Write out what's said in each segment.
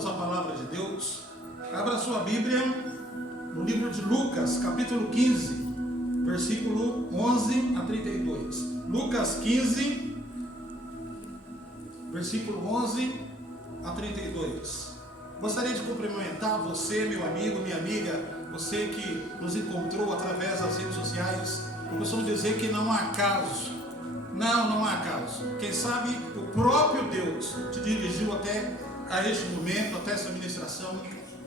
Vamos à palavra de Deus. Abra sua Bíblia no livro de Lucas, capítulo 15, versículo 11 a 32. Lucas 15, versículo 11 a 32. Gostaria de cumprimentar você, meu amigo, minha amiga, você que nos encontrou através das redes sociais. Eu costumo dizer que não há acaso. Não há acaso. Quem sabe o próprio Deus te dirigiu até a este momento, até essa ministração,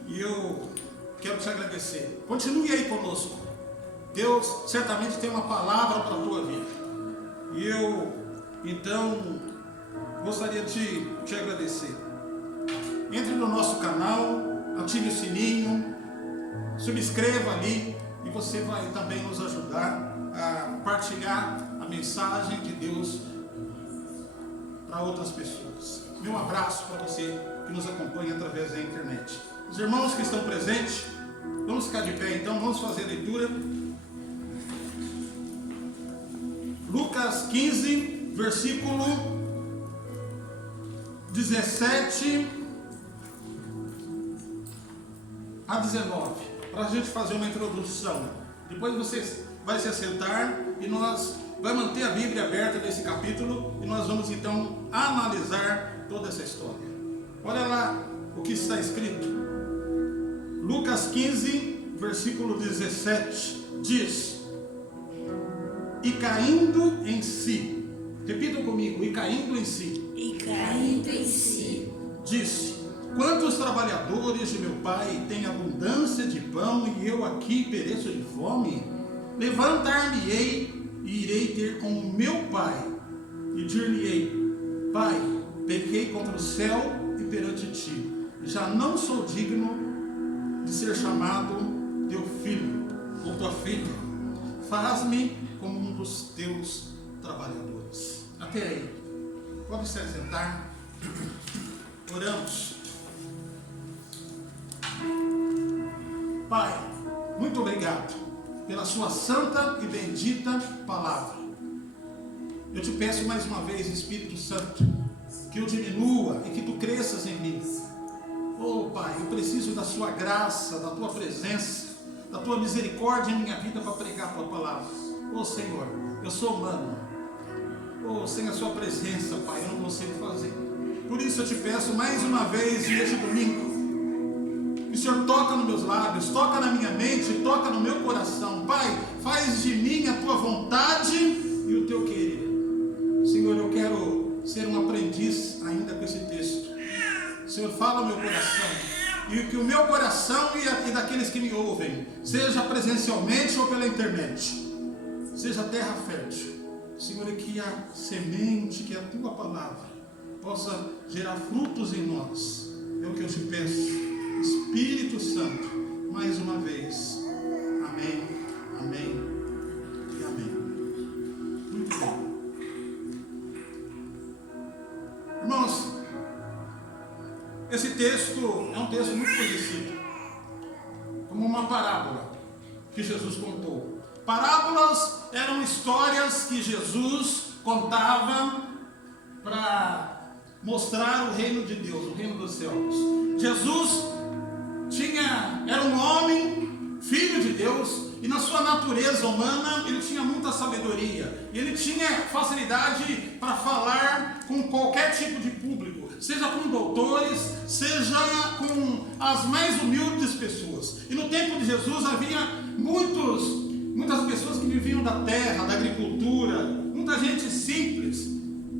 e eu quero te agradecer. Continue aí conosco. Deus certamente tem uma palavra para a tua vida. E eu, então, gostaria de te agradecer. Entre no nosso canal, ative o sininho, subscreva ali, e você vai também nos ajudar a partilhar a mensagem de Deus para outras pessoas. Um abraço para você que nos acompanha através da internet. Os irmãos que estão presentes, vamos ficar de pé então, vamos fazer a leitura. Lucas 15, versículo 17 a 19, para a gente fazer uma introdução. Depois você vai se assentar e nós vamos manter a Bíblia aberta nesse capítulo e nós vamos então analisar toda essa história. Olha lá o que está escrito. Lucas 15, versículo 17 diz: e caindo em si, repitam comigo, e caindo em si, disse: quantos trabalhadores de meu pai têm abundância de pão e eu aqui pereço de fome? Levantar-me-ei e irei ter com o meu pai e dir-lhe-ei: Pai, pequei contra o céu e perante ti, já não sou digno de ser chamado teu filho ou tua filha, faz-me como um dos teus trabalhadores. Até aí, pode se assentar. Oramos. Pai, muito obrigado pela sua santa e bendita palavra. Eu te peço mais uma vez, Espírito Santo, que eu diminua e que tu cresças em mim. Oh Pai, eu preciso da sua graça, da tua presença, da tua misericórdia em minha vida para pregar a tua palavra. Oh Senhor, eu sou humano. Oh, sem a sua presença, Pai, eu não consigo fazer. Por isso eu te peço mais uma vez neste domingo, o Senhor toca nos meus lábios, toca na minha mente, toca no meu coração. Pai, faz de mim a tua vontade e o teu querer. Senhor, eu quero ser um aprendiz ainda com esse texto. Senhor, fala ao meu coração, e que o meu coração e daqueles que me ouvem, seja presencialmente ou pela internet, seja terra fértil. Senhor, que a semente, que a tua palavra possa gerar frutos em nós. É o que eu te peço, Espírito Santo, mais uma vez. Amém, amém e amém. Muito bem. Irmãos, esse texto é um texto muito conhecido, como uma parábola que Jesus contou. Parábolas eram histórias que Jesus contava para mostrar o reino de Deus, o reino dos céus. Jesus era um homem, filho de Deus, e na sua natureza humana ele tinha muita sabedoria. Ele tinha facilidade para falar com qualquer tipo de público, seja com doutores, seja com as mais humildes pessoas. E no tempo de Jesus havia muitas pessoas que viviam da terra, da agricultura, muita gente simples,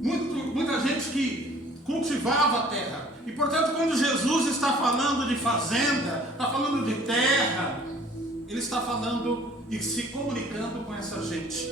muita gente que cultivava a terra. E portanto, quando Jesus está falando de fazenda, está falando de terra, ele está falando e se comunicando com essa gente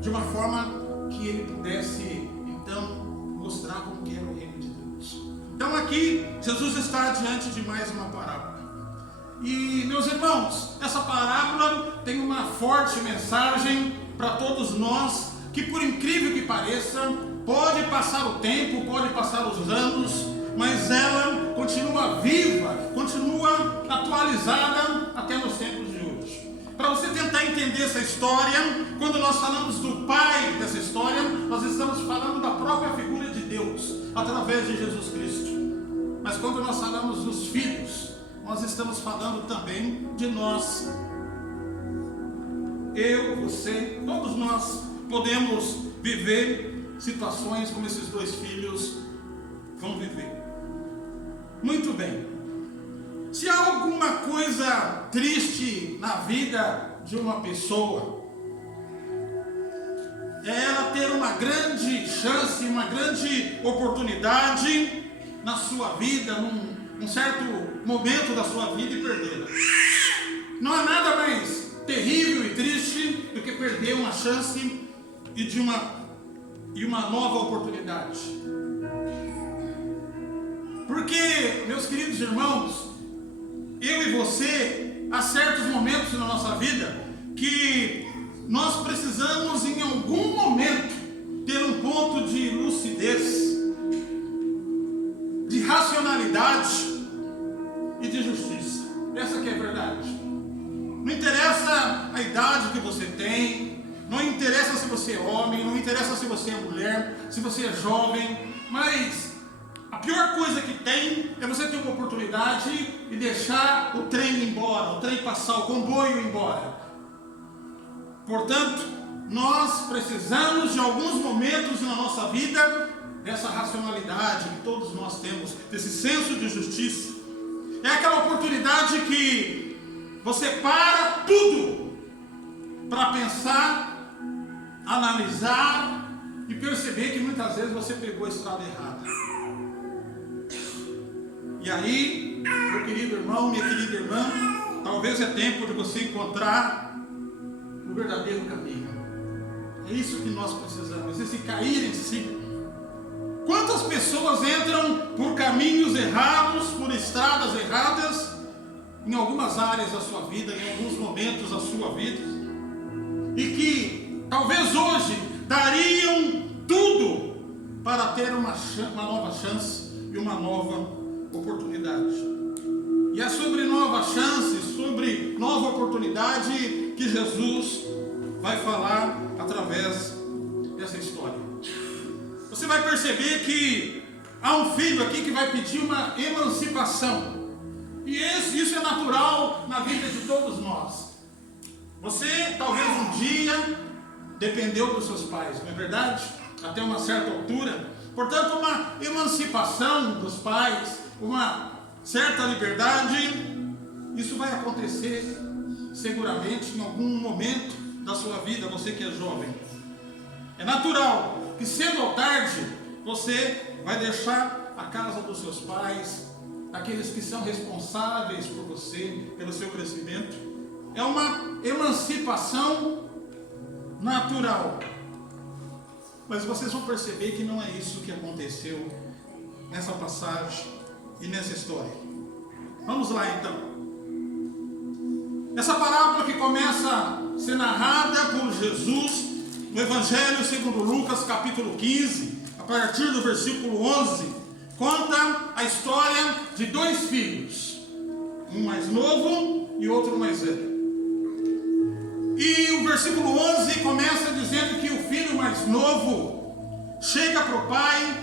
de uma forma que ele pudesse então mostrar como que era o reino de Deus. Então aqui Jesus está diante de mais uma parábola. E meus irmãos, essa parábola tem uma forte mensagem para todos nós, que por incrível que pareça, pode passar o tempo, pode passar os anos, mas ela continua viva, continua atualizada até nos tempos de hoje. Para você tentar entender essa história, quando nós falamos do pai dessa história, nós estamos falando da própria figura de Deus, através de Jesus Cristo. Mas quando nós falamos dos filhos, nós estamos falando também de nós. Eu, você, todos nós podemos viver situações como esses dois filhos vão viver. Muito bem. Se há alguma coisa triste na vida de uma pessoa, é ela ter uma grande chance, uma grande oportunidade na sua vida, num certo momento da sua vida e perdê-la. Não há nada mais terrível e triste do que perder uma chance e uma nova oportunidade. Porque, meus queridos irmãos, eu e você, há certos momentos na nossa vida que nós precisamos em algum momento ter um ponto de lucidez, de racionalidade e de justiça. Essa que é a verdade. Não interessa a idade que você tem, não interessa se você é homem, não interessa se você é mulher, se você é jovem, mas a pior coisa que tem é você ter uma oportunidade e deixar o trem ir embora, o trem passar, o comboio ir embora. Portanto, nós precisamos de alguns momentos na nossa vida dessa racionalidade que todos nós temos, desse senso de justiça. É aquela oportunidade que você para tudo para pensar, analisar e perceber que muitas vezes você pegou a estrada errada. E aí, meu querido irmão, minha querida irmã, talvez é tempo de você encontrar o verdadeiro caminho. É isso que nós precisamos, esse cair em si. Quantas pessoas entram por caminhos errados, por estradas erradas, em algumas áreas da sua vida, em alguns momentos da sua vida, e que talvez hoje dariam tudo para ter uma nova chance e uma nova oportunidade. E é sobre nova chance, sobre nova oportunidade que Jesus vai falar através dessa história. Você vai perceber que há um filho aqui que vai pedir uma emancipação. E isso é natural na vida de todos nós. Você talvez um dia dependeu dos seus pais, não é verdade? Até uma certa altura. Portanto, uma emancipação dos pais, uma certa liberdade, isso vai acontecer seguramente em algum momento da sua vida, você que é jovem. É natural que cedo ou tarde você vai deixar a casa dos seus pais, aqueles que são responsáveis por você, pelo seu crescimento. É uma emancipação natural. Mas vocês vão perceber que não é isso que aconteceu nessa passagem e nessa história. Vamos lá então. Essa parábola que começa a ser narrada por Jesus no Evangelho segundo Lucas, capítulo 15, a partir do versículo 11, conta a história de dois filhos, um mais novo e outro mais velho. E o versículo 11 começa dizendo que o filho mais novo chega para o pai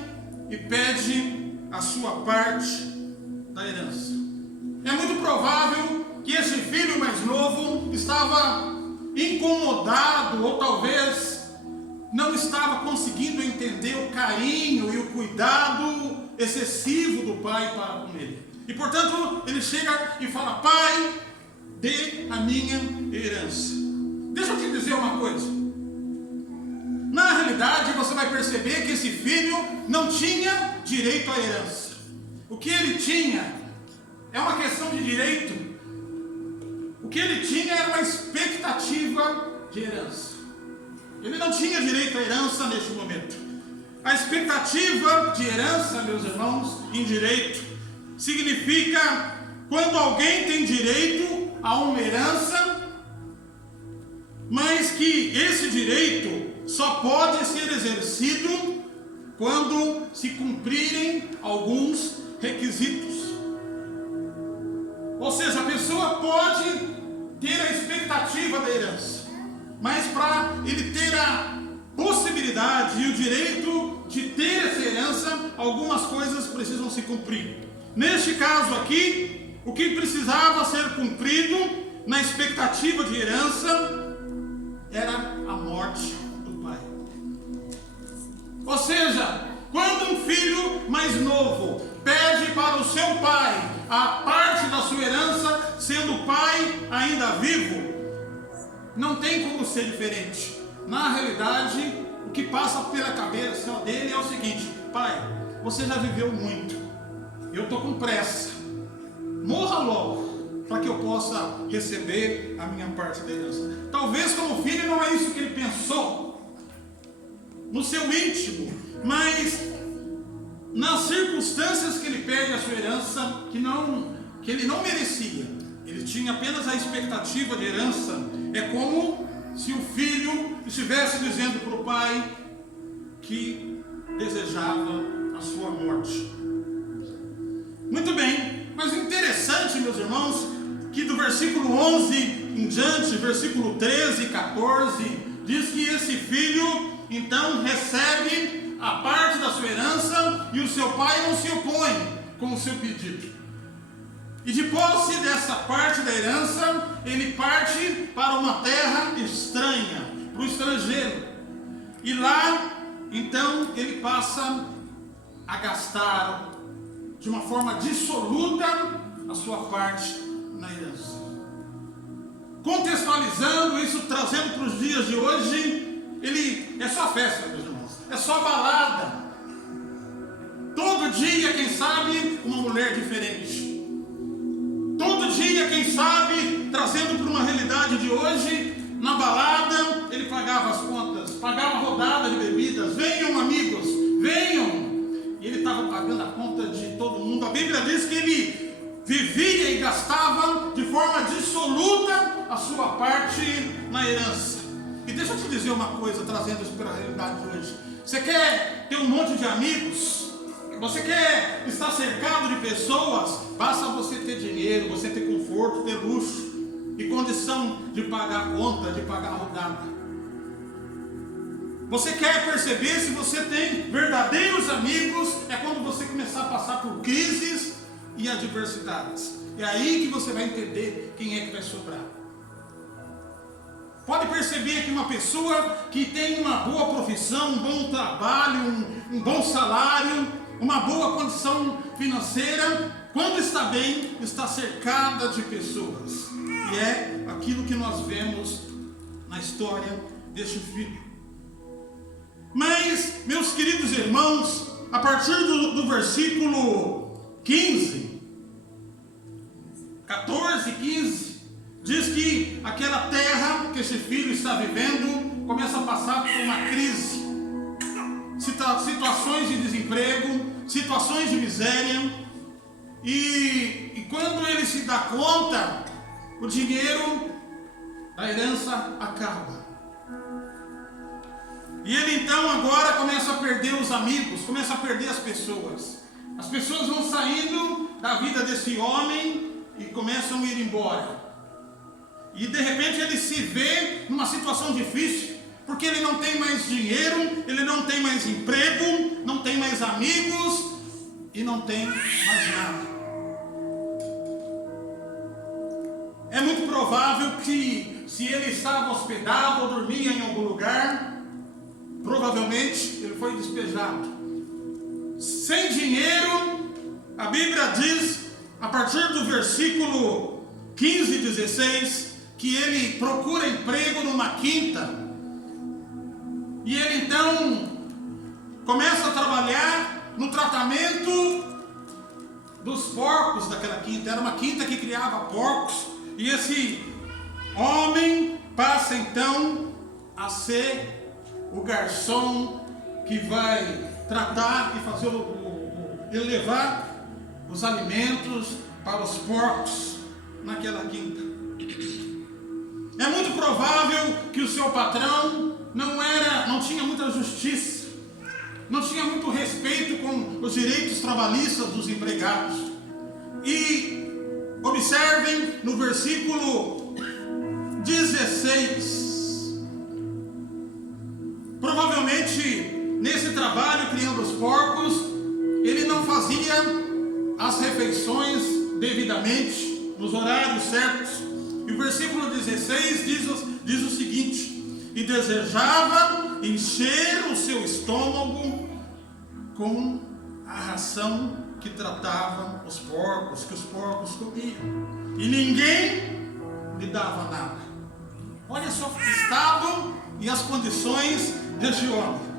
e pede a sua parte da herança. É muito provável que esse filho mais novo estava incomodado, ou talvez não estava conseguindo entender o carinho e o cuidado excessivo do pai para com ele. E portanto ele chega e fala: pai, dê a minha herança. Deixa eu te dizer uma coisa. Na realidade você vai perceber que esse filho não tinha direito à herança. O que ele tinha é uma questão de direito. O que ele tinha era uma expectativa de herança. Ele não tinha direito à herança neste momento. A expectativa de herança, meus irmãos, em direito, significa quando alguém tem direito a uma herança, mas que esse direito só pode ser exercido quando se cumprirem alguns requisitos. Ou seja, a pessoa pode ter a expectativa da herança, mas para ele ter a possibilidade e o direito de ter essa herança, algumas coisas precisam se cumprir. Neste caso aqui, o que precisava ser cumprido na expectativa de herança era a morte do pai. Ou seja, quando um filho mais novo pede para o seu pai a parte da sua herança, sendo o pai ainda vivo, não tem como ser diferente. Na realidade, o que passa pela cabeça dele é o seguinte: pai, você já viveu muito, eu estou com pressa, morra logo, para que eu possa receber a minha parte da herança. Talvez como filho não é isso que ele pensou no seu íntimo, mas nas circunstâncias que ele perde a sua herança, que ele não merecia, ele tinha apenas a expectativa de herança. É como se o filho estivesse dizendo para o pai que desejava a sua morte. Muito bem, mas o interessante, meus irmãos, que do versículo 11 em diante, versículo 13 e 14, diz que esse filho então recebe a parte da sua herança e o seu pai não se opõe com o seu pedido. E de posse dessa parte da herança, ele parte para uma terra estranha, para o estrangeiro. E lá, então, ele passa a gastar de uma forma dissoluta a sua parte na herança. Contextualizando isso, trazendo para os dias de hoje, ele é só festa, meus irmãos, é só balada. Todo dia, quem sabe, uma mulher diferente. Todo dia, quem sabe, trazendo para uma realidade de hoje, na balada, ele pagava as contas, pagava a rodada de bebidas. Venham, amigos, venham. E ele estava pagando a conta de todo mundo. A Bíblia diz que ele vivia e gastava de forma dissoluta a sua parte na herança. E deixa eu te dizer uma coisa, trazendo isso para a realidade de hoje. Você quer ter um monte de amigos? Você quer estar cercado de pessoas? Basta você ter dinheiro, você ter conforto, ter luxo e condição de pagar a conta, de pagar a rodada. Você quer perceber se você tem verdadeiros amigos? É quando você começar a passar por crises e adversidades. É aí que você vai entender quem é que vai sobrar. Pode perceber que uma pessoa que tem uma boa profissão, um bom trabalho, um bom salário, uma boa condição financeira, quando está bem, está cercada de pessoas. E é aquilo que nós vemos na história deste filho. Mas, meus queridos irmãos, a partir do versículo 15, 14, 15, diz que aquela terra que esse filho está vivendo começa a passar por uma crise. Situações de desemprego, situações de miséria, e quando ele se dá conta, o dinheiro da herança acaba. E ele então agora começa a perder os amigos, começa a perder as pessoas. As pessoas vão saindo da vida desse homem e começam a ir embora. E de repente ele se vê numa situação difícil, porque ele não tem mais dinheiro, ele não tem mais emprego, não tem mais amigos e não tem mais nada. É muito provável que, se ele estava hospedado ou dormia em algum lugar, provavelmente ele foi despejado. Sem dinheiro, a Bíblia diz, a partir do versículo 15 e 16, que ele procura emprego numa quinta. E ele então começa a trabalhar no tratamento dos porcos daquela quinta. Era uma quinta que criava porcos. E esse homem passa então a ser o garçom que vai tratar e fazer ele levar os alimentos para os porcos naquela quinta. É muito provável que o seu patrão não tinha muita justiça, não tinha muito respeito com os direitos trabalhistas dos empregados. E observem no versículo 16, provavelmente nesse trabalho criando os porcos, ele não fazia as refeições devidamente, nos horários certos. E o versículo 16 diz o seguinte: e desejava encher o seu estômago com a ração que tratava os porcos, que os porcos comiam, e ninguém lhe dava nada. Olha só o estado e as condições deste homem.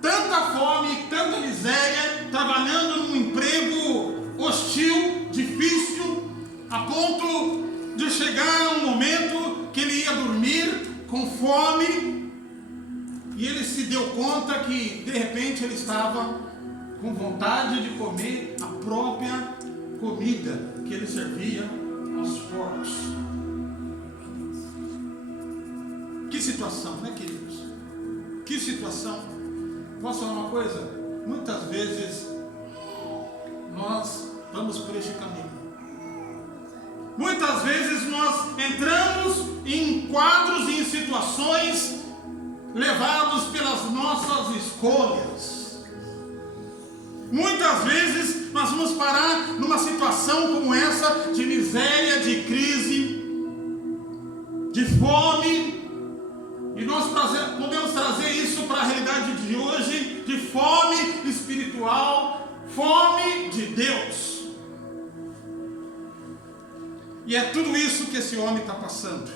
Tanta fome, tanta miséria, trabalhando num emprego hostil, difícil, a ponto de chegar um momento que ele ia dormir com fome, e ele se deu conta que de repente ele estava com vontade de comer a própria comida que ele servia aos porcos. Que situação, né, queridos? Que situação. Posso falar uma coisa? Muitas vezes nós vamos por este caminho. Muitas vezes nós entramos em quadros e em situações levados pelas nossas escolhas. Muitas vezes nós vamos parar numa situação como essa, de miséria, de crise, de fome, e nós podemos trazer isso para a realidade de hoje, de fome espiritual, fome de Deus. E é tudo isso que esse homem está passando.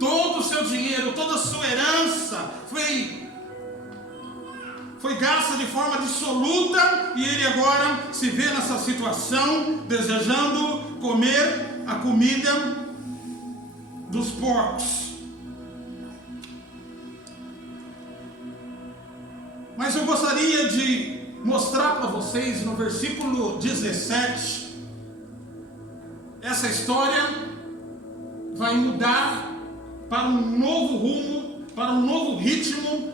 Todo o seu dinheiro, toda a sua herança foi gasta de forma dissoluta, e ele agora se vê nessa situação, desejando comer a comida dos porcos. Mas eu gostaria de mostrar para vocês no versículo 17, essa história vai mudar para um novo rumo, para um novo ritmo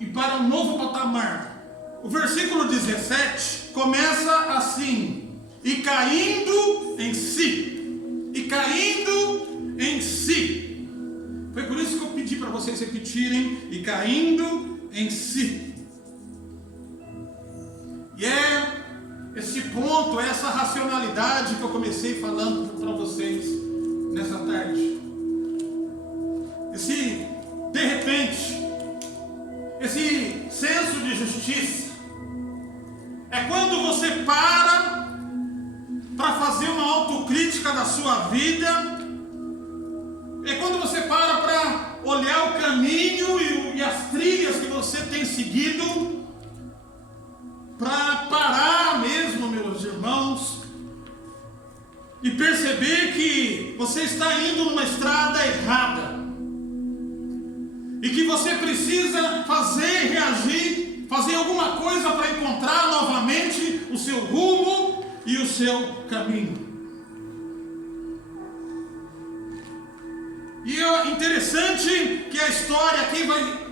e para um novo patamar. O versículo 17 começa assim: e caindo em si, e caindo em si. Foi por isso que eu pedi para vocês repetirem: e caindo em si. E é esse ponto, essa racionalidade que eu comecei falando para vocês nessa tarde. De repente, esse senso de justiça é quando você para fazer uma autocrítica da sua vida, é quando você para olhar o caminho e as trilhas que você tem seguido, para parar mesmo, meus irmãos, e perceber que você está indo numa estrada errada, e que você precisa reagir, fazer alguma coisa para encontrar novamente o seu rumo e o seu caminho. E é interessante que a história aqui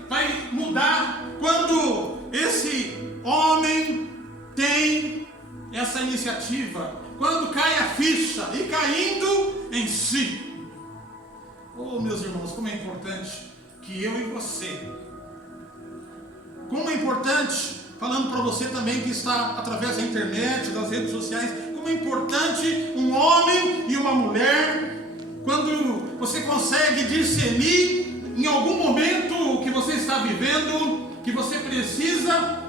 vai mudar quando esse homem tem essa iniciativa, quando cai a ficha, e caindo em si. Oh, meus irmãos, como é importante que eu e você, como é importante, falando para você também que está através da internet, das redes sociais, como é importante um homem e uma mulher, quando você consegue discernir em algum momento que você está vivendo, que você precisa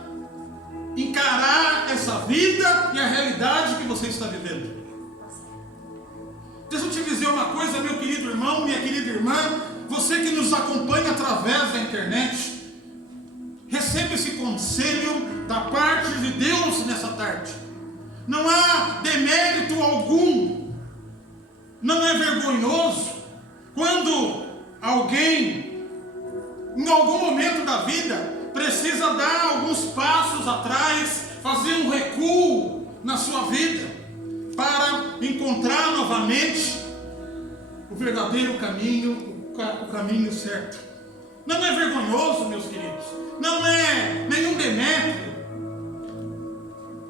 encarar essa vida e a realidade que você está vivendo. Deixa eu te dizer uma coisa, meu querido irmão, minha querida irmã, você que nos acompanha através da internet, receba esse conselho da parte de Deus nessa tarde. Não há demérito algum, não é vergonhoso quando alguém, em algum momento da vida, precisa dar alguns passos atrás, fazer um recuo na sua vida, para encontrar novamente o verdadeiro caminho, o caminho certo. Não é vergonhoso, meus queridos, não é nenhum demérito,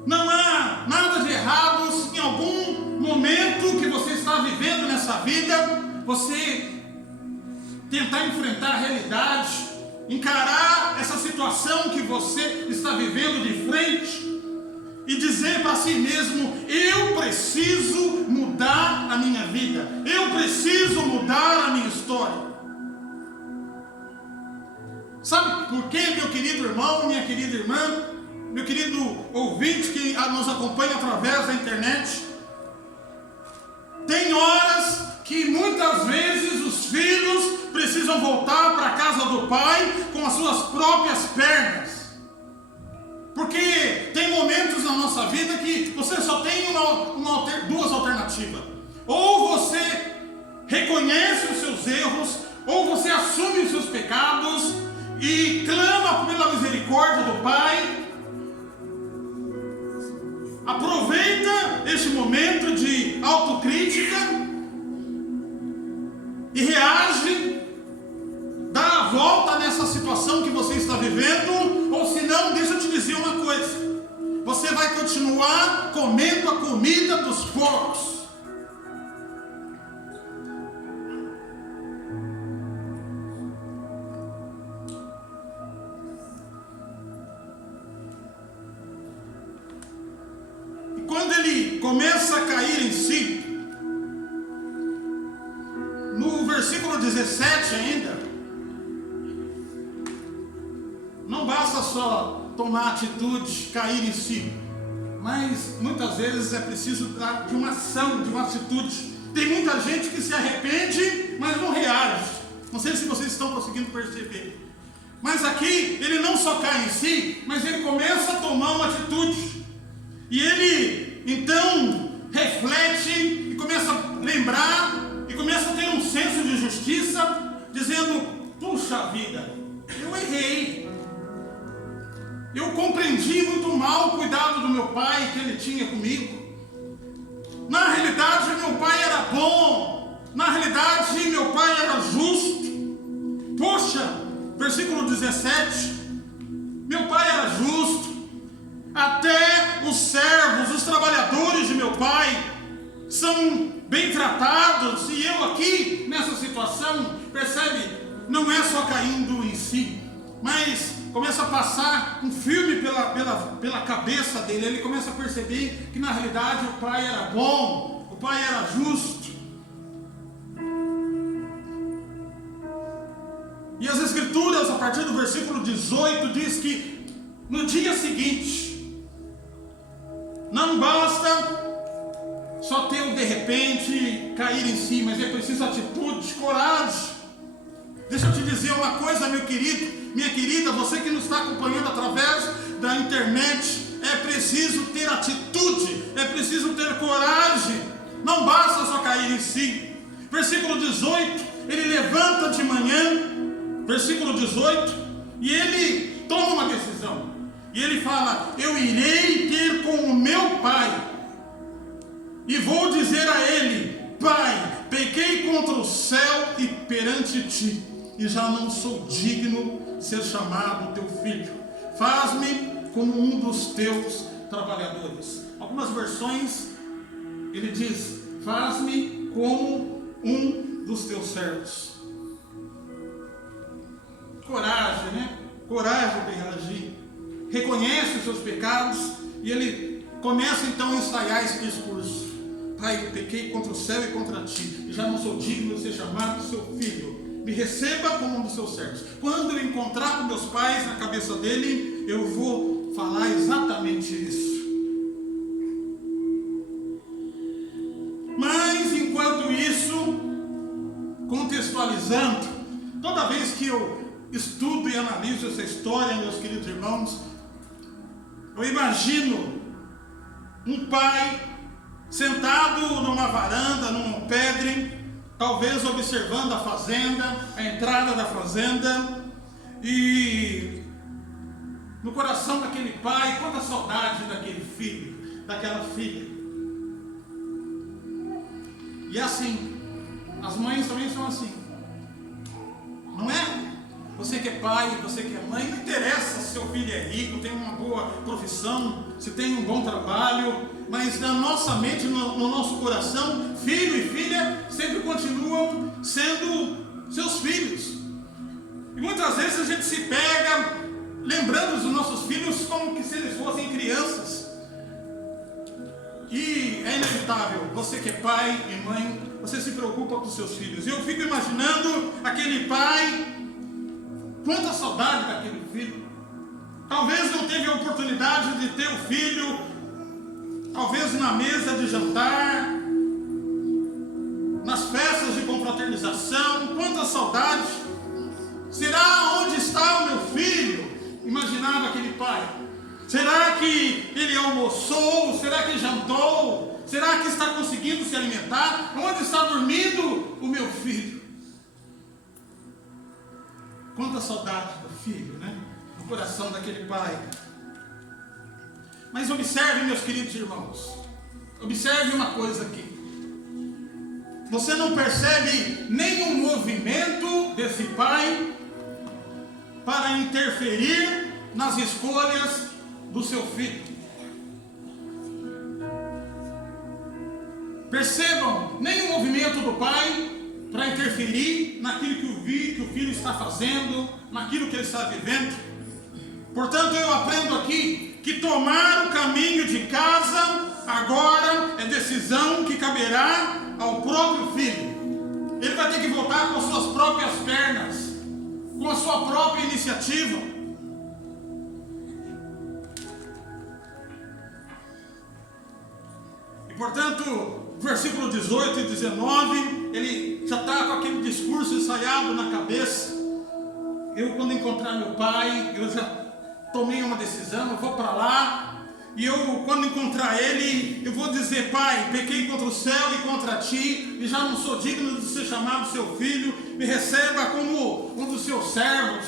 não há nada de errado se em algum momento que você está vivendo nessa vida, você tentar enfrentar a realidade, encarar essa situação que você está vivendo de frente, e dizer para si mesmo: eu preciso mudar a minha vida, eu preciso mudar a minha história. Sabe por quê, meu querido irmão, minha querida irmã, meu querido ouvinte que nos acompanha através da internet? Tem horas que muitas vezes os filhos precisam voltar para a casa do pai com as suas próprias pernas. Porque tem momentos na nossa vida que você só tem duas alternativas. Ou você reconhece os seus erros, ou você assume os seus pecados e clama pela misericórdia do Pai. Aproveita este momento de autocrítica e reage, dá a volta nessa situação que você está vivendo, ou se não, deixa eu te dizer uma coisa: você vai continuar comendo a comida dos porcos. E quando ele começa a cair em si, no versículo 17 ainda, não basta só tomar atitude, cair em si, mas muitas vezes é preciso de uma ação, de uma atitude. Tem muita gente que se arrepende, mas não reage. Não sei se vocês estão conseguindo perceber. Mas aqui, ele não só cai em si, mas ele começa a tomar uma atitude. E ele, então, reflete e começa a lembrar, e começa a ter um senso de justiça, dizendo: puxa vida, eu errei. Eu compreendi muito mal o cuidado do meu pai que ele tinha comigo. Na realidade, meu pai era bom. Na realidade, meu pai era justo. Poxa, versículo 17. Meu pai era justo. Até os servos, os trabalhadores de meu pai são bem tratados. E eu aqui, nessa situação, percebe? Não é só caindo em si, mas começa a passar um filme pela cabeça dele. Ele começa a perceber que na realidade o pai era bom, o pai era justo. E as escrituras, a partir do versículo 18, diz que no dia seguinte, não basta só ter o de repente cair em si, mas é preciso atitude, coragem. Deixa eu te dizer uma coisa, meu querido, minha querida, você que nos está acompanhando através da internet, é preciso ter atitude, é preciso ter coragem, não basta só cair em si. Versículo 18, ele levanta de manhã, versículo 18, e ele toma uma decisão, e ele fala: eu irei ter com o meu pai, e vou dizer a ele: Pai, pequei contra o céu e perante ti, e já não sou digno de ser chamado teu filho. Faz-me como um dos teus trabalhadores. Algumas versões ele diz: faz-me como um dos teus servos. Coragem, né? Coragem para reagir. Reconhece os seus pecados e ele começa então a ensaiar esse discurso: Pai, pequei contra o céu e contra ti, e já não sou digno de ser chamado seu filho. Me receba como um dos seus servos. Quando eu encontrar com meus pais, na cabeça dele, eu vou falar exatamente isso. Mas enquanto isso, contextualizando, toda vez que eu estudo e analiso essa história, meus queridos irmãos, eu imagino um pai sentado numa varanda, num alpendre, talvez observando a fazenda, a entrada da fazenda, e no coração daquele pai, quanta saudade daquele filho, daquela filha. E assim, as mães também são assim, não é? Você que é pai, você que é mãe, não interessa se seu filho é rico, tem uma boa profissão, se tem um bom trabalho, mas na nossa mente, no nosso coração, filho e filha sempre continuam sendo seus filhos. E muitas vezes a gente se pega lembrando dos nossos filhos como que se eles fossem crianças. inevitável, você que é pai e mãe, você se preocupa com os seus filhos. Eu fico imaginando aquele pai, quanta saudade daquele filho. Talvez não teve a oportunidade de ter o filho, talvez na mesa de jantar, nas festas de confraternização. Quanta saudade. Será onde está o meu filho? Imaginava aquele pai. Será que ele almoçou? Será que jantou? Será que está conseguindo se alimentar? Onde está dormindo o meu filho? Quanta saudade do filho, né? No coração daquele pai. Mas observe, meus queridos irmãos, observe uma coisa aqui. Você não percebe nenhum movimento desse pai para interferir nas escolhas do seu filho. Percebam, nenhum movimento do pai para interferir naquilo que o filho está fazendo, naquilo que ele está vivendo. Portanto, eu aprendo aqui que tomar o caminho de casa agora é decisão que caberá ao próprio filho. Ele vai ter que voltar com suas próprias pernas, com a sua própria iniciativa. E portanto, versículo 18 e 19, ele já está com aquele discurso ensaiado na cabeça. Eu, quando encontrar meu pai, eu já tomei uma decisão, eu vou para lá. E eu, quando encontrar ele, eu vou dizer: pai, pequei contra o céu e contra ti, e já não sou digno de ser chamado seu filho. Me receba como um dos seus servos,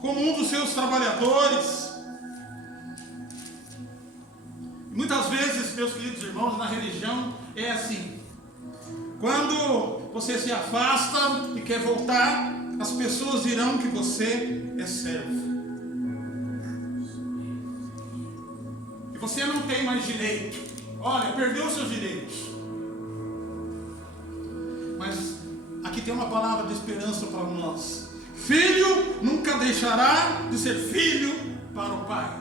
como um dos seus trabalhadores. Muitas vezes, meus queridos irmãos, na religião é assim. Quando você se afasta e quer voltar, as pessoas dirão que você é servo. Você não tem mais direito. Olha, perdeu seus direitos. Mas aqui tem uma palavra de esperança para nós. Filho nunca deixará de ser filho para o pai.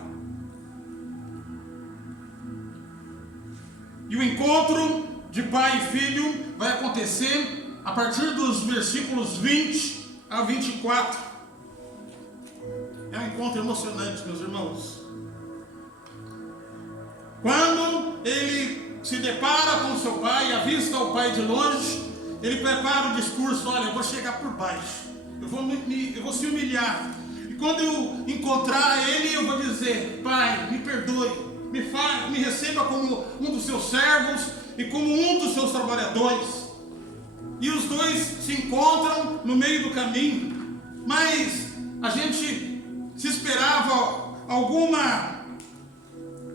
E o encontro de pai e filho vai acontecer a partir dos versículos 20 a 24. É um encontro emocionante, meus irmãos. Quando ele se depara com seu pai, avista o pai de longe, ele prepara o discurso: olha, eu vou chegar por baixo, eu vou se humilhar, e quando eu encontrar ele, eu vou dizer: pai, me perdoe, me receba como um dos seus servos e como um dos seus trabalhadores. E os dois se encontram no meio do caminho, mas a gente se esperava alguma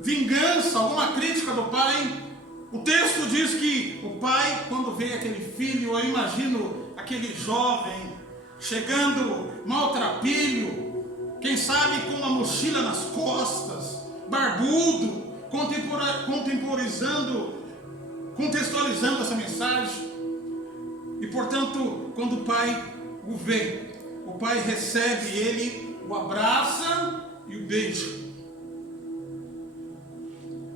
vingança, alguma crítica do pai. O texto diz que o pai, quando vê aquele filho, eu imagino aquele jovem chegando maltrapilho, quem sabe com uma mochila nas costas, barbudo, contextualizando essa mensagem. E portanto, quando o pai o vê, o pai recebe ele, o abraça e o beija.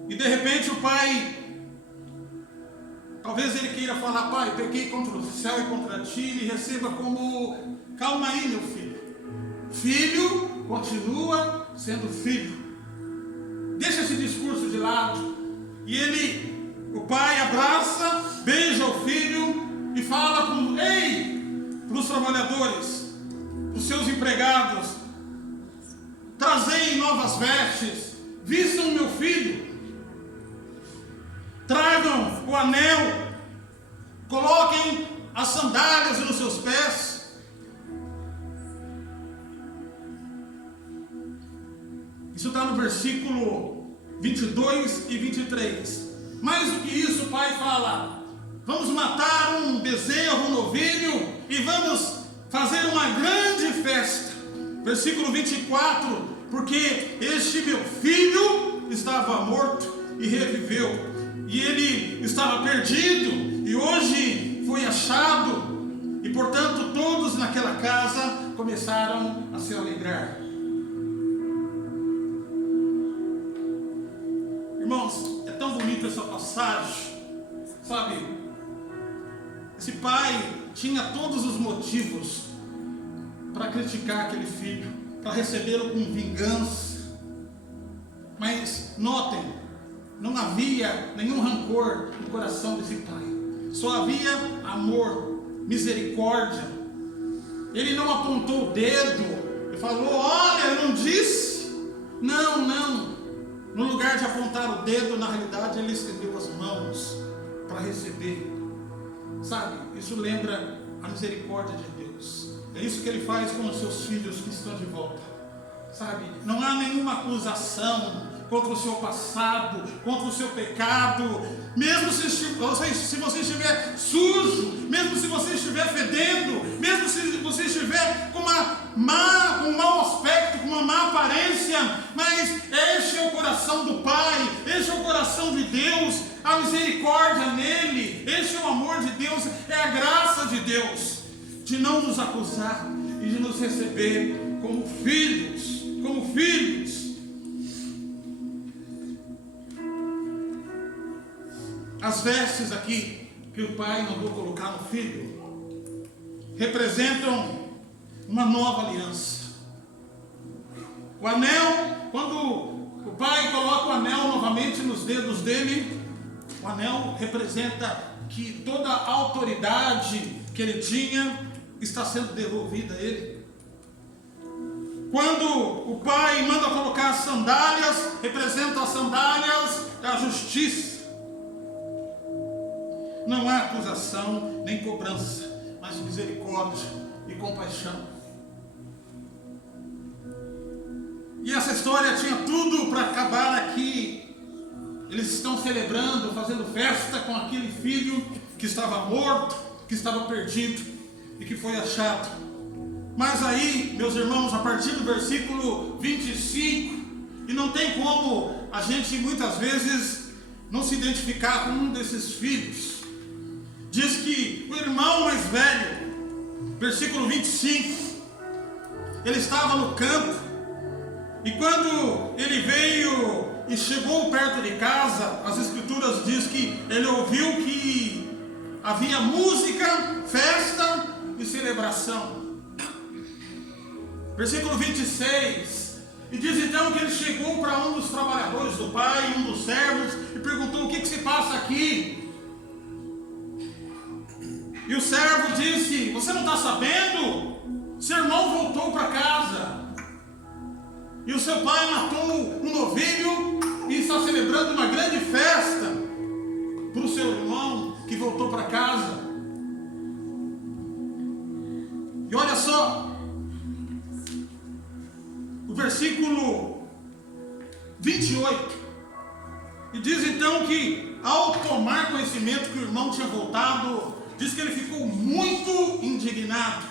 E de repente o pai, talvez ele queira falar: pai, pequei contra o céu e contra ti. Ele receba como: calma aí, meu filho. Filho continua sendo filho. Deixa esse discurso de lado. E o pai abraça, beija o filho e fala para os trabalhadores, para os seus empregados: trazei novas vestes, vistam meu filho. Tragam o anel, coloquem as sandálias nos seus pés. Isso está no versículo 22 e 23. Mais do que isso, o pai fala: vamos matar um bezerro, um novilho, e vamos fazer uma grande festa. Versículo 24: porque este meu filho estava morto e reviveu. E ele estava perdido e hoje foi achado. E portanto todos naquela casa começaram a se alegrar. Irmãos, é tão bonita essa passagem. Sabe, esse pai tinha todos os motivos para criticar aquele filho, para recebê-lo com vingança. Mas notem, não havia nenhum rancor no coração desse pai. Só havia amor, misericórdia. Ele não apontou o dedo e falou: olha, eu não disse. Não. No lugar de apontar o dedo, na realidade ele estendeu as mãos para receber. Sabe, isso lembra a misericórdia de Deus. É isso que ele faz com os seus filhos que estão de volta. Sabe, não há nenhuma acusação contra o seu passado, contra o seu pecado. Mesmo se você estiver sujo, mesmo se você estiver fedendo, mesmo se você estiver com um mau aspecto, com uma má aparência, mas este é o coração do Pai, este é o coração de Deus, a misericórdia nele, este é o amor de Deus, é a graça de Deus, de não nos acusar e de nos receber como filhos, como filhos. As vestes aqui que o pai mandou colocar no filho representam uma nova aliança. O anel, quando o pai coloca o anel novamente nos dedos dele, o anel representa que toda a autoridade que ele tinha está sendo devolvida a ele. Quando o pai manda colocar as sandálias, representa as sandálias da justiça. Não há acusação nem cobrança, mas misericórdia e compaixão. E essa história tinha tudo para acabar aqui. Eles estão celebrando, fazendo festa com aquele filho que estava morto, que estava perdido e que foi achado. Mas aí, meus irmãos, a partir do versículo 25, e não tem como a gente muitas vezes não se identificar com um desses filhos. Diz que o irmão mais velho, versículo 25, ele estava no campo, e quando ele veio e chegou perto de casa, as escrituras diz que ele ouviu que havia música, festa e celebração. Versículo 26, e diz então que ele chegou para um dos trabalhadores do pai, um dos servos, e perguntou: o que se passa aqui? E o servo disse: você não está sabendo? Seu irmão voltou para casa, e o seu pai matou um novilho e está celebrando uma grande festa para o seu irmão que voltou para casa. E olha só, o versículo 28, e diz então que ao tomar conhecimento que o irmão tinha voltado, diz que ele ficou muito indignado,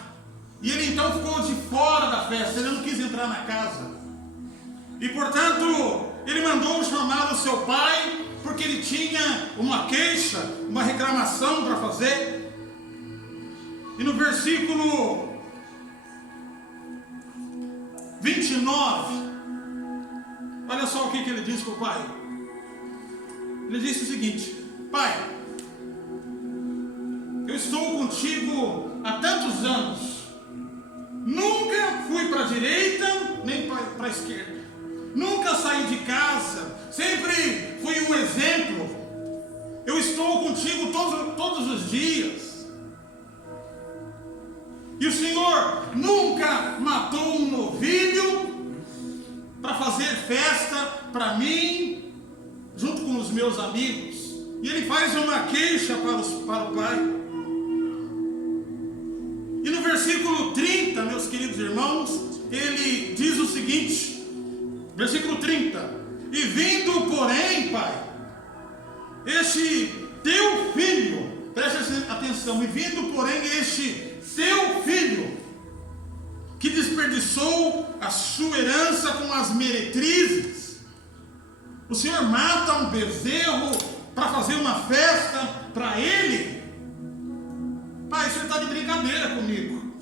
e ele então ficou de fora da festa, ele não quis entrar na casa, e portanto ele mandou chamar o seu pai, porque ele tinha uma queixa, uma reclamação para fazer. E no versículo 29, olha só o que ele disse para o pai. Ele disse o seguinte: pai, eu estou contigo há tantos anos, nunca fui para a direita nem para a esquerda, nunca saí de casa, sempre fui um exemplo, eu estou contigo todos os dias, e o Senhor nunca matou um novilho para fazer festa para mim, junto com os meus amigos. E ele faz uma queixa para o pai. E no versículo 30, meus queridos irmãos, ele diz o seguinte, versículo 30: e vindo porém, pai, este teu filho, preste atenção, e vindo porém este teu filho, que desperdiçou a sua herança com as meretrizes, o Senhor mata um bezerro para fazer uma festa para ele? Pai, o Senhor está de brincadeira comigo.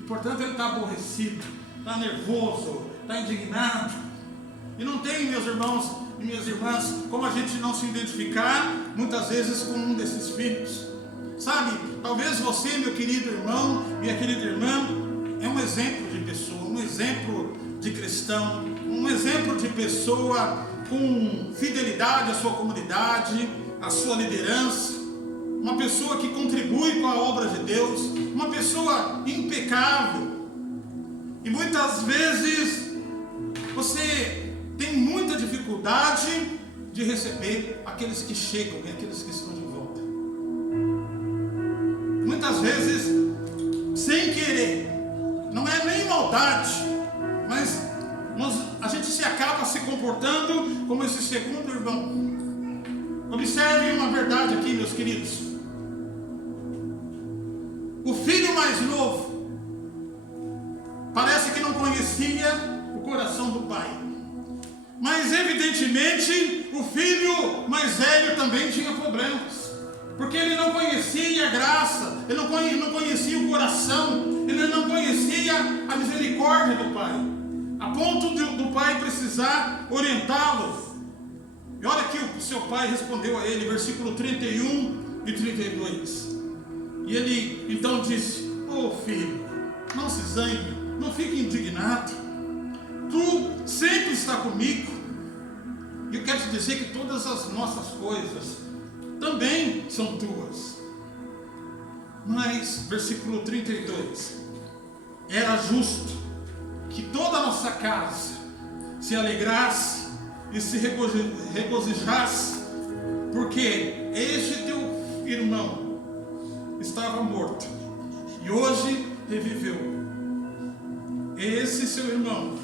E portanto ele está aborrecido, está nervoso, está indignado. E não tem, meus irmãos, e minhas irmãs, como a gente não se identificar muitas vezes com um desses filhos? Sabe, talvez você, meu querido irmão, minha querida irmã, é um exemplo de pessoa, um exemplo de cristão, um exemplo de pessoa com fidelidade à sua comunidade, à sua liderança, uma pessoa que contribui com a obra de Deus, uma pessoa impecável. E muitas vezes você tem muita dificuldade de receber aqueles que chegam e aqueles que estão de volta. Muitas vezes, sem querer, não é nem maldade, mas a gente se acaba se comportando como esse segundo irmão. Observem uma verdade aqui, meus queridos. O filho mais novo parece que não conhecia o coração do pai, mas evidentemente o filho mais velho também tinha problemas, porque ele não conhecia a graça, ele não conhecia o coração, ele não conhecia a misericórdia do pai, a ponto do pai precisar orientá-lo. E olha que o seu pai respondeu a ele, versículo 31 e 32. E ele então disse: "Ô filho, não se zangue, não fique indignado. Tu sempre está comigo. E eu quero te dizer que todas as nossas coisas também são tuas." Mas, versículo 32, era justo que toda a nossa casa se alegrasse e se regozijasse, porque este teu irmão estava morto e hoje reviveu. Esse seu irmão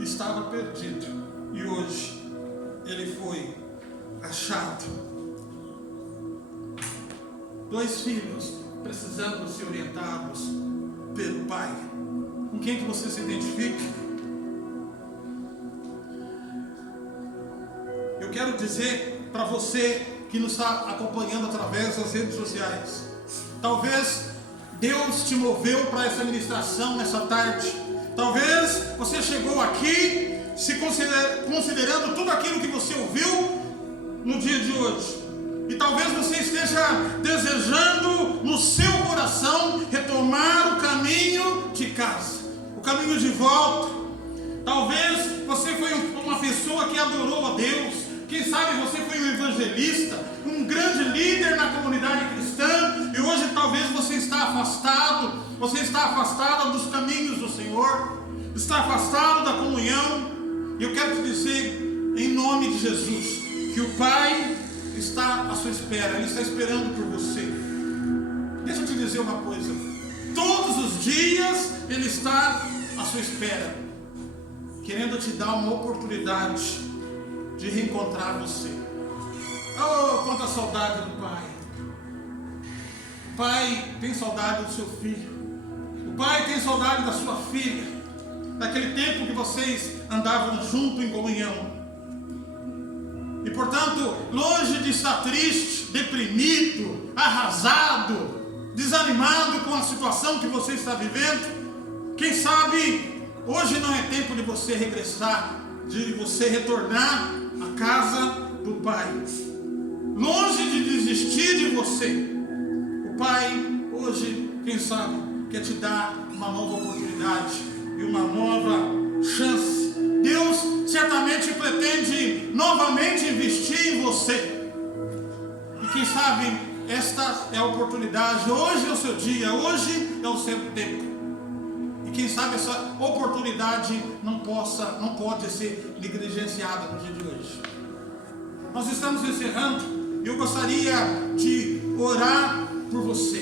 estava perdido e hoje ele foi achado. Dois filhos precisando ser orientados pelo pai. Com quem que você se identifica? Eu quero dizer para você que nos está acompanhando através das redes sociais, talvez Deus te moveu para essa ministração nessa tarde. Talvez você chegou aqui se considerando tudo aquilo que você ouviu no dia de hoje. E talvez você esteja desejando no seu coração retomar o caminho de casa, o caminho de volta. Talvez você foi uma pessoa que adorou a Deus. Quem sabe você foi um evangelista, um grande líder na comunidade cristã, e hoje talvez você está afastado dos caminhos do Senhor, está afastado da comunhão. E eu quero te dizer, em nome de Jesus, que o Pai está à sua espera, Ele está esperando por você. Deixa eu te dizer uma coisa, todos os dias Ele está à sua espera, querendo te dar uma oportunidade de reencontrar você. Oh, quanta saudade do Pai. O Pai tem saudade do seu filho. O Pai tem saudade da sua filha, daquele tempo que vocês andavam junto em comunhão. E portanto, longe de estar triste, deprimido, arrasado, desanimado com a situação que você está vivendo, quem sabe hoje não é tempo de você regressar, de você retornar à casa do Pai. Longe de desistir de você, o Pai hoje, quem sabe, quer te dar uma nova oportunidade e uma nova chance. Deus certamente pretende novamente investir em você. E quem sabe esta é a oportunidade. Hoje é o seu dia, hoje é o seu tempo. E quem sabe essa oportunidade não pode ser negligenciada no dia de hoje. Nós estamos encerrando e eu gostaria de orar por você,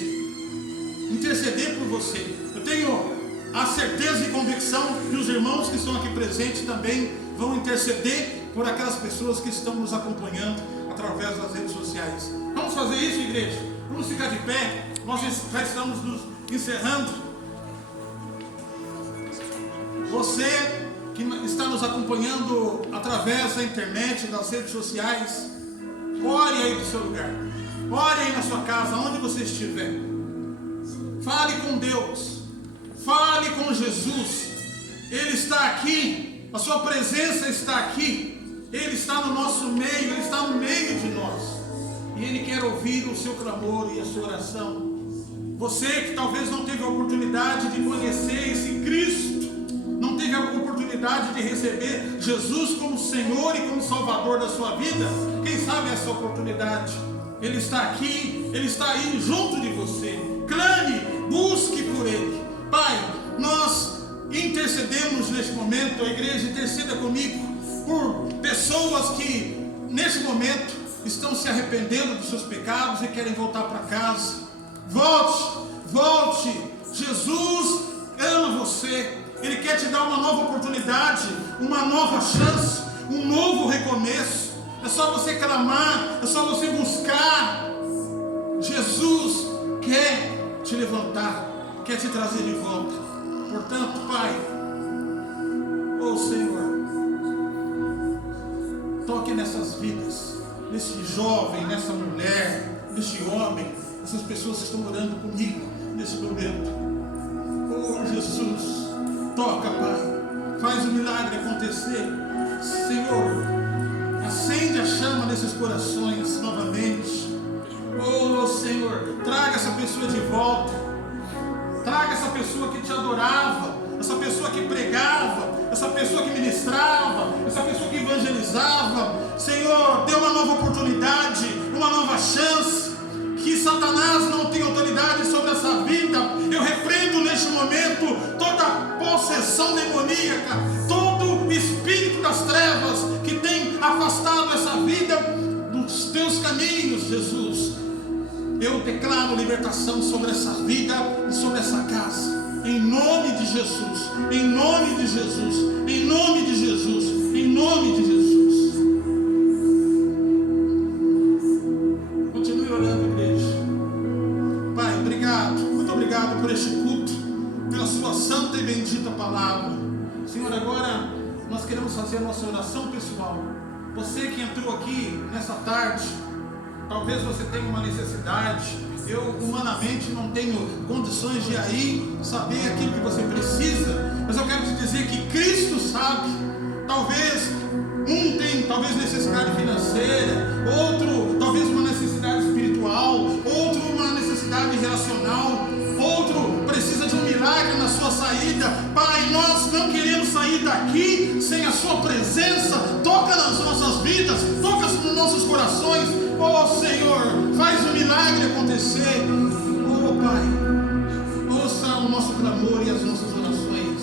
interceder por você. Eu tenho a certeza e convicção que os irmãos que estão aqui presentes também vão interceder por aquelas pessoas que estão nos acompanhando através das redes sociais. Vamos fazer isso, igreja? Vamos ficar de pé. Nós já estamos nos encerrando. Você que está nos acompanhando através da internet, das redes sociais, ore aí do seu lugar, ore aí na sua casa, onde você estiver. Fale com Deus, fale com Jesus. Ele está aqui, a sua presença está aqui. Ele está no nosso meio, Ele está no meio de nós. E Ele quer ouvir o seu clamor e a sua oração. Você que talvez não teve a oportunidade de conhecer esse Cristo, não teve a oportunidade de receber Jesus como Senhor e como Salvador da sua vida, quem sabe essa oportunidade? Ele está aqui, Ele está aí junto de você. Clame, busque por Ele. Pai, nós intercedemos neste momento, a igreja interceda comigo, por pessoas que neste momento estão se arrependendo dos seus pecados e querem voltar para casa. Volte, Jesus ama você, Ele quer te dar uma nova oportunidade, uma nova chance, um novo recomeço. É só você clamar, é só você buscar. Jesus quer te levantar, quer te trazer de volta. Portanto, Pai, Senhor, toque nessas vidas, nesse jovem, nessa mulher, nesse homem, essas pessoas que estão orando comigo nesse momento. Jesus, toca, Pai, faz o milagre acontecer. Senhor, acende a chama nesses corações novamente. Senhor, traga essa pessoa de volta. Traga essa pessoa que te adorava, essa pessoa que pregava, essa pessoa que ministrava, essa pessoa que evangelizava. Senhor, dê uma nova oportunidade, uma nova chance. Que Satanás não tenha autoridade sobre essa vida. Eu repreendo neste momento toda possessão demoníaca, todo espírito das trevas que tem afastado essa vida dos teus caminhos, Jesus. Eu declaro libertação sobre essa vida e sobre essa casa, em nome de Jesus, em nome de Jesus, em nome de Jesus, em nome de Jesus. Continue orando, igreja. Pai, obrigado, muito obrigado por este culto, pela sua santa e bendita palavra. Senhor, agora nós queremos fazer a nossa oração pessoal. Você que entrou aqui nessa tarde, talvez você tenha uma necessidade. Eu humanamente não tenho condições de aí saber aquilo que você precisa, mas eu quero te dizer que Cristo sabe. Talvez um tem necessidade financeira, outro talvez uma necessidade espiritual, outro uma necessidade relacional, outro precisa de um milagre na sua saída. Pai, nós não queremos sair daqui sem a sua presença. Toca nas nossas vidas, toca nos nossos corações. Senhor, faz o milagre acontecer. Pai, ouça o nosso clamor e as nossas orações.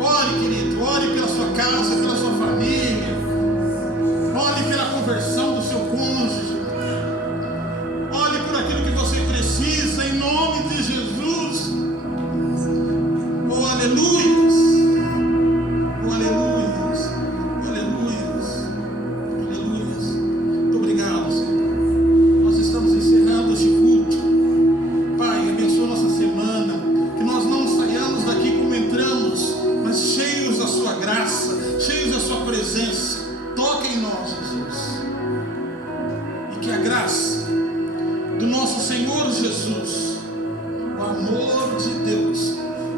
Ore, querido, ore pela sua casa, pela sua família. Ore pela conversão do seu cônjuge. Ore por aquilo que você precisa, em nome de Jesus. Aleluias. Aleluias. Aleluias. Aleluias. Muito obrigado, Senhor. Nós estamos encerrando este culto. Pai, abençoa nossa semana. Que nós não saiamos daqui como entramos, mas cheios da sua graça, cheios da sua presença. Toca em nós, Jesus. E que a graça do nosso Senhor Jesus, o amor de Deus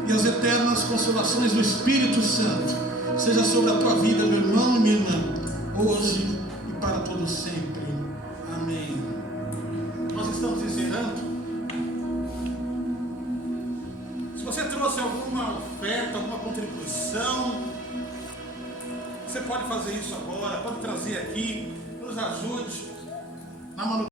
e as eternas consolações do Espírito Santo seja sobre a tua vida, meu irmão e minha irmã, hoje e para todo sempre. Amém. Nós estamos encerrando. Se você trouxe alguma oferta, alguma contribuição, você pode fazer isso agora, pode trazer aqui, nos ajude na manutenção.